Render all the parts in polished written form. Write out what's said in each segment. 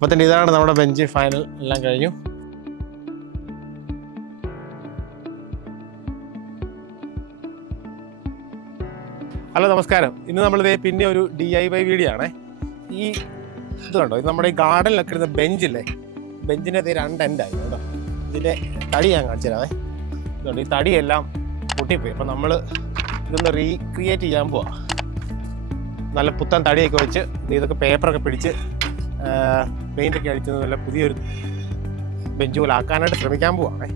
അപ്പോൾ തന്നെ ഇതാണ് നമ്മുടെ ബെഞ്ച് ഫൈനൽ എല്ലാം കഴിഞ്ഞു. ഹലോ നമസ്കാരം. ഇന്ന് നമ്മളിത് പിന്നെ ഒരു DIY വീഡിയോ ആണേ. ഈ ഇത് കണ്ടോ, ഇത് നമ്മുടെ ഈ ഗാർഡനിലൊക്കെ ഇരുന്ന ബെഞ്ചില്ലേ, ബെഞ്ചിൻ്റെ രണ്ട് എൻഡായി കേട്ടോ. ഇതിൻ്റെ തടി ഞാൻ കാണിച്ചു തരാമേ. ഇതുകൊണ്ട് ഈ തടിയെല്ലാം പൊട്ടിപ്പോയി. അപ്പോൾ നമ്മൾ ഇതൊന്ന് റീക്രിയേറ്റ് ചെയ്യാൻ പോവാം. നല്ല പുത്തൻ തടിയൊക്കെ വെച്ച് ഇതൊക്കെ പേപ്പറൊക്കെ പിടിച്ച് പെയിൻ്റൊക്കെ അടിച്ച് നല്ല പുതിയൊരു ബെഞ്ച് പോലെ ആക്കാനായിട്ട് ശ്രമിക്കാൻ പോവാണേ.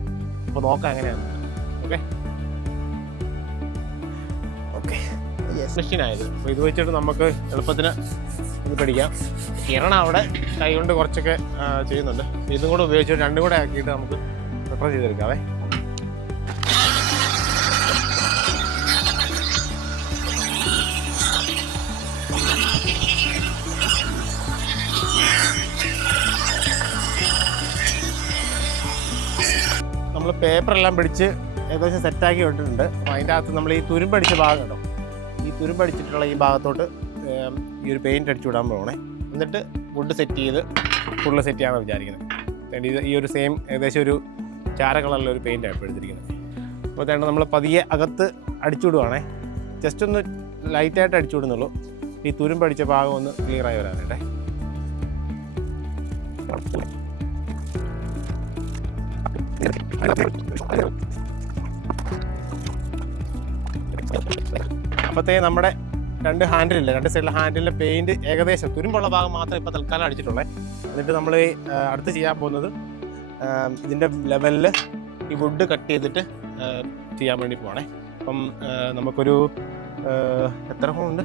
അപ്പോൾ നോക്കാം എങ്ങനെയാണ്. ഓക്കെ ഓക്കെ മെഷീനായത്. അപ്പോൾ ഇത് വെച്ചിട്ട് നമുക്ക് എളുപ്പത്തിന് ഇത് പഠിക്കാം. കിരണ അവിടെ കൈ കൊണ്ട് കുറച്ചൊക്കെ ചെയ്യുന്നുണ്ട്. ഇതും കൂടെ ഉപയോഗിച്ചിട്ട് രണ്ടും കൂടെ ആക്കിയിട്ട് നമുക്ക് പ്രിപ്പയർ ചെയ്തെടുക്കാവേ. നമ്മൾ പേപ്പറെല്ലാം പിടിച്ച് ഏകദേശം സെറ്റാക്കി ഇട്ടിട്ടുണ്ട്. അപ്പോൾ അതിൻ്റെ അകത്ത് നമ്മൾ ഈ തുരുമ്പടിച്ച ഭാഗം കേട്ടോ, ഈ തുരുമ്പടിച്ചിട്ടുള്ള ഈ ഭാഗത്തോട്ട് ഈ ഒരു പെയിൻറ്റ് അടിച്ചു വിടാൻ പോകണേ. എന്നിട്ട് വുഡ് സെറ്റ് ചെയ്ത് ഫുള്ള് സെറ്റ് ചെയ്യാമെന്ന് വിചാരിക്കുന്നത്. ഇത് ഈ ഒരു സെയിം ഏകദേശം ഒരു ചാര കളറിലൊരു പെയിൻ്റാണ് ഇപ്പോൾ എടുത്തിരിക്കുന്നത്. അപ്പോൾ അതുകൊണ്ട് നമ്മൾ പതിയെ അകത്ത് അടിച്ചു വിടുവാണേ. ജസ്റ്റ് ഒന്ന് ലൈറ്റായിട്ട് അടിച്ചു വിടുന്നുള്ളൂ, ഈ തുരുമ്പടിച്ച ഭാഗം ഒന്ന് ക്ലിയറായി വരാനായിട്ടേ. അപ്പോഴത്തേ നമ്മുടെ രണ്ട് ഹാൻഡിലില്ല, രണ്ട് സൈഡിലെ ഹാൻഡിലിൻ്റെ പെയിൻറ്റ് ഏകദേശം തുരുമ്പുള്ള ഭാഗം മാത്രം ഇപ്പോൾ തൽക്കാലം അടിച്ചിട്ടുള്ളത്. എന്നിട്ട് നമ്മൾ അടുത്ത് ചെയ്യാൻ പോകുന്നത് ഇതിൻ്റെ ലെവലിൽ ഈ വുഡ് കട്ട് ചെയ്തിട്ട് ചെയ്യാൻ വേണ്ടി പോവാണേ. അപ്പം നമുക്കൊരു എത്ര ഹോളുണ്ട്?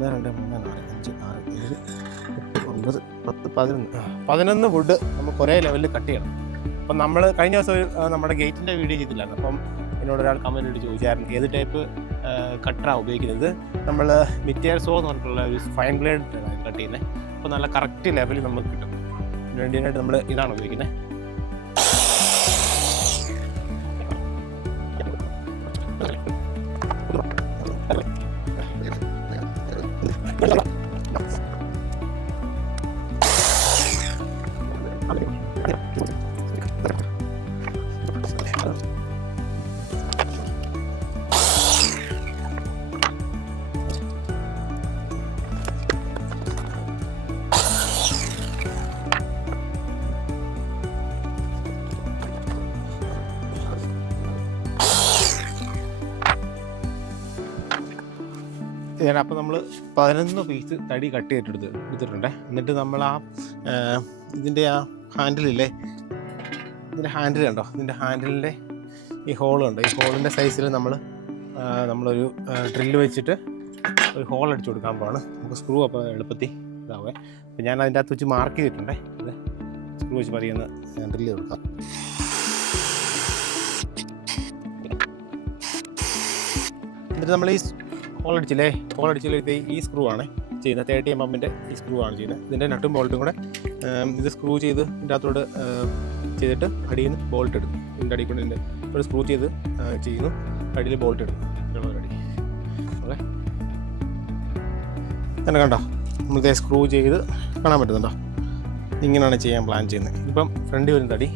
1 2 3 4 5 6 7 8 9 10 11 വുഡ് നമുക്ക് ഒരേ ലെവലിൽ കട്ട് ചെയ്യണം. അപ്പം നമ്മൾ കഴിഞ്ഞ ദിവസം നമ്മുടെ ഗേറ്റിൻ്റെ വീഡിയോ ചെയ്തില്ലായിരുന്നു. അപ്പം എന്നോട് ഒരാൾ കമൻറ്റ് ഇട്ട് ചോദിച്ചായിരുന്നു ഏത് ടൈപ്പ് കട്ടറാണ് ഉപയോഗിക്കുന്നത്. നമ്മൾ മിറ്റേർ സോ എന്ന് പറഞ്ഞിട്ടുള്ള ഒരു ഫൈൻ ബ്ലേഡ് കട്ട് ചെയ്യുന്നത്. അപ്പോൾ നല്ല കറക്റ്റ് ലെവലിൽ നമുക്ക് കിട്ടും. വേണ്ടിയായിട്ട് നമ്മൾ ഇതാണ് ഉപയോഗിക്കുന്നത്. അപ്പോൾ നമ്മൾ 11 പീസ് തടി കട്ട് എടുത്തിട്ടുണ്ട്. എന്നിട്ട് നമ്മൾ ഇതിൻ്റെ ഹാൻഡിലില്ലേ, ഇതിൻ്റെ ഹാൻഡിൽ കണ്ടോ, ഇതിൻ്റെ ഹാൻഡിലിൻ്റെ ഈ ഹോൾ കണ്ടോ, ഈ ഹോളിൻ്റെ സൈസിൽ നമ്മളൊരു ഡ്രില്ല് വെച്ചിട്ട് ഒരു ഹോൾ അടിച്ചു കൊടുക്കാൻ പോവാണ്. നമുക്ക് സ്ക്രൂ അപ്പോൾ എളുപ്പത്തിൽ ഇതാവേ. അപ്പോൾ ഞാൻ അതിൻ്റെ അകത്ത് വെച്ച് മാർക്ക് ചെയ്തിട്ടുണ്ടേ. ഇത് സ്ക്രൂ വെച്ച് പതിയൊന്ന് ഡ്രില്ല് കൊടുക്കാം. എന്നിട്ട് നമ്മൾ ഈ ഹോൾ അടിച്ചില്ലേ ഇത് ഈ സ്ക്രൂ ആണ് ചെയ്യുന്നത്. 30 mm ഈ സ്ക്രൂ ആണ് ചെയ്യുന്നത്. ഇതിൻ്റെ നട്ടും ബോൾട്ടും കൂടെ ഇത് സ്ക്രൂ ചെയ്ത് ഇതിൻ്റെ അകത്തോട് ചെയ്തിട്ട് അടിയിൽ നിന്ന് ബോൾട്ട് എടുക്കും. ഇതിൻ്റെ അടിയിൽ കൊണ്ട് ഇതിൻ്റെ ഒരു സ്ക്രൂ ചെയ്ത് ചെയ്യുന്നു, അടിയിൽ ബോൾട്ട് എടുക്കും. അടി ഓക്കെ തന്നെ കണ്ടോ, നമ്മളിതേ സ്ക്രൂ ചെയ്ത് കാണാൻ പറ്റുന്നുണ്ടോ. ഇങ്ങനെയാണ് ചെയ്യാൻ പ്ലാൻ ചെയ്യുന്നത്. ഇപ്പം ഫ്രണ്ട് വരും തടി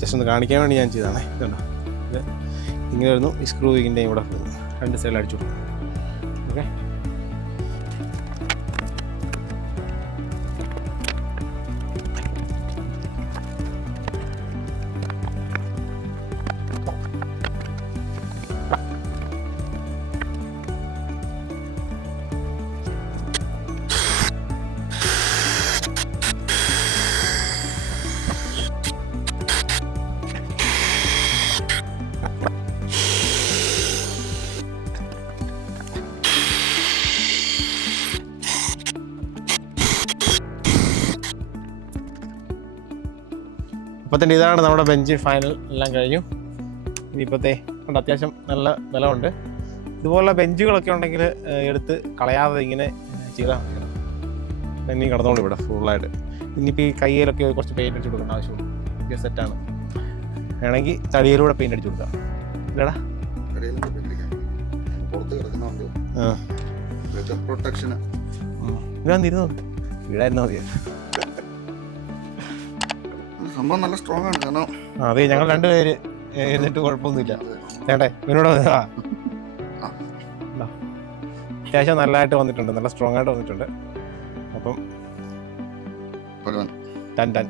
ജസ്റ്റ് ഒന്ന് കാണിക്കാൻ വേണ്ടി ഞാൻ ചെയ്തതാണേ. ഇതുണ്ടോ, ഇത് ഇങ്ങനെ വരുന്നു. ഈ സ്ക്രൂ ഇതിൻ്റെയും കൂടെ രണ്ട് സൈഡിൽ അടിച്ചു കൊടുക്കും. ഓക്കെ അപ്പോൾ തന്നെ ഇതാണ് നമ്മുടെ ബെഞ്ച് ഫൈനൽ എല്ലാം കഴിഞ്ഞു. ഇനിയിപ്പോഴത്തെ കൊണ്ട് അത്യാവശ്യം നല്ല ബലമുണ്ട്. ഇതുപോലുള്ള ബെഞ്ചുകളൊക്കെ ഉണ്ടെങ്കിൽ എടുത്ത് കളയാതെ ഇങ്ങനെ ചെയ്താൽ മതി. ഇനി കിടന്നോളൂ ഇവിടെ ഫുള്ളായിട്ട്. ഇനിയിപ്പോൾ ഈ കയ്യിലൊക്കെ കുറച്ച് പെയിൻ്റ് അടിച്ച് കൊടുക്കേണ്ട ആവശ്യമുള്ളൂ. ഇത് സെറ്റാണ്. വേണമെങ്കിൽ തടിയിലൂടെ പെയിൻ്റ് അടിച്ച് കൊടുക്കാം. ഇല്ലടാ പ്രൊട്ടക്ഷൻ ഞാൻ തിരുന്നു വീടായിരുന്നാ മതി. സംഭവം നല്ല സ്ട്രോങ് ആണ്. കാരണം അതെ, ഞങ്ങൾ രണ്ടുപേര് എന്നിട്ട് കുഴപ്പമൊന്നുമില്ല. ചേട്ടെ ഇവനോട് അത്യാവശ്യം നല്ലതായിട്ട് വന്നിട്ടുണ്ട്, നല്ല സ്ട്രോങ് ആയിട്ട് വന്നിട്ടുണ്ട്. അപ്പം 10.